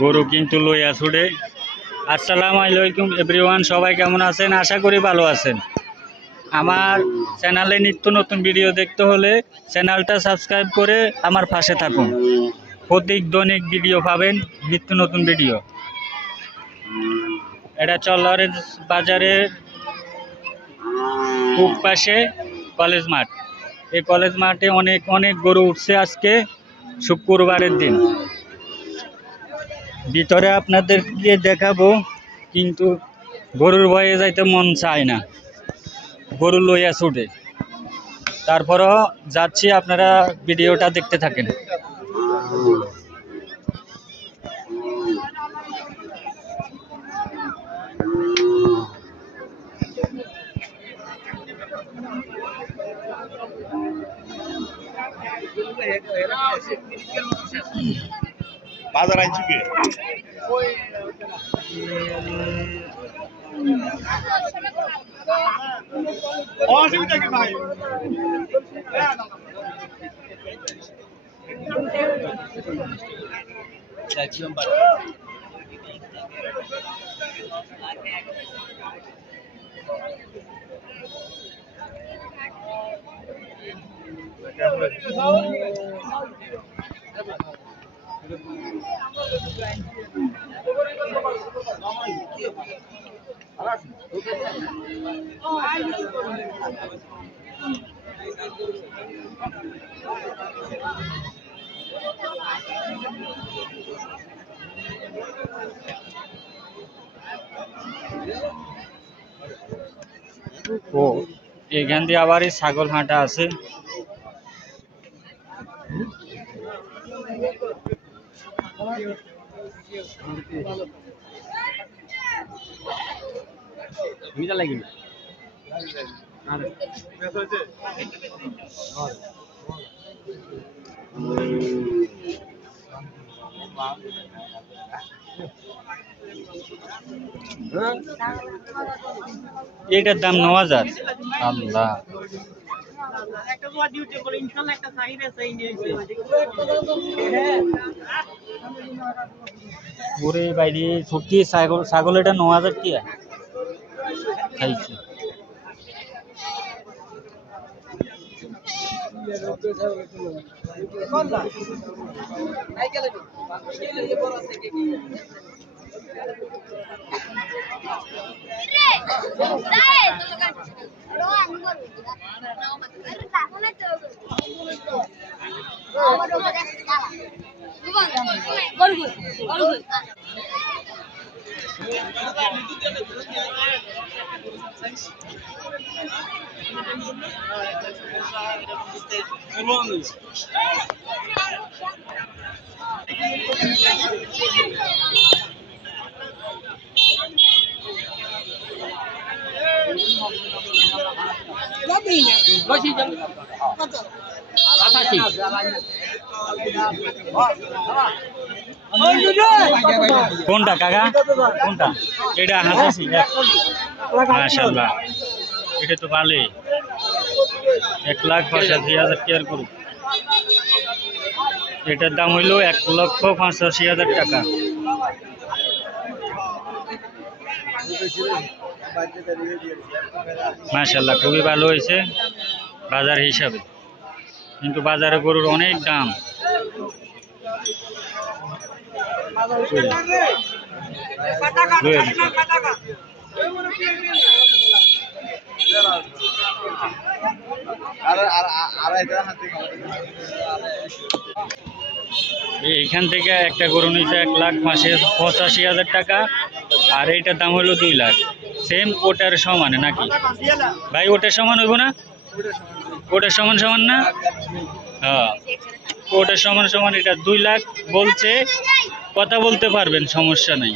গরু কিন্তু লইয়া ছুটে। আসসালামু আলাইকুম এভরিওয়ান, সবাই কেমন আছেন? আশা করি ভালো আছেন। আমার চ্যানেলে নিত্য নতুন ভিডিও দেখতে হলে চ্যানেলটা সাবস্ক্রাইব করে আমার পাশে থাকুন। প্রত্যেক দৈনিক ভিডিও পাবেন, নিত্য নতুন ভিডিও। এটা চল্লারের বাজারের পূব পাশে কলেজ মাঠ। এই কলেজ মাঠে অনেক অনেক গরু উঠছে আজকে শুক্রবারের দিন। ভিতরে আপনাদেরকে দেখাবো, কিন্তু গরুর ভয়ে যাইতে মন চায় না, গরু লইয়া ছুটে। তারপরও যাচ্ছি, আপনারা ভিডিওটা দেখতে থাকেন। বাজার আনছি কি অসুবিধা কি ভাই? ও এখান দিয়ে আবার এই ছাগল হাঁটা আছে। এটার দাম ৯,০০০। আল্লাহ, ওরে বাইরে সত্যি ছাগল এটা ৯,০০০ কি খাইছে। কোনটা কাকা, কোনটা? এটা ৮৫। মাশাআল্লাহ, এটা তো ভালোই। ১,৮৫,০০০ টাকার গরু। এটার দাম হইল ১,৮৫,০০০ টাকা। মাশাআল্লাহ, খুবই ভালো হয়েছে বাজার হিসাবে, কিন্তু বাজারে গরুর অনেক দাম। এইখান থেকে একটা গরু নিচ্ছে ১,৮৫,০০০ টাকা, আর এইটার দাম হলো ২ লাখ। সেম ওটার সমানে নাকি ভাই? ওটার সমান হইব না? ওটার সমান সমান না? হ্যাঁ, ওটার সমান সমান। এটা ২ লাখ বলছে, কথা বলতে পারবেন, সমস্যা নেই।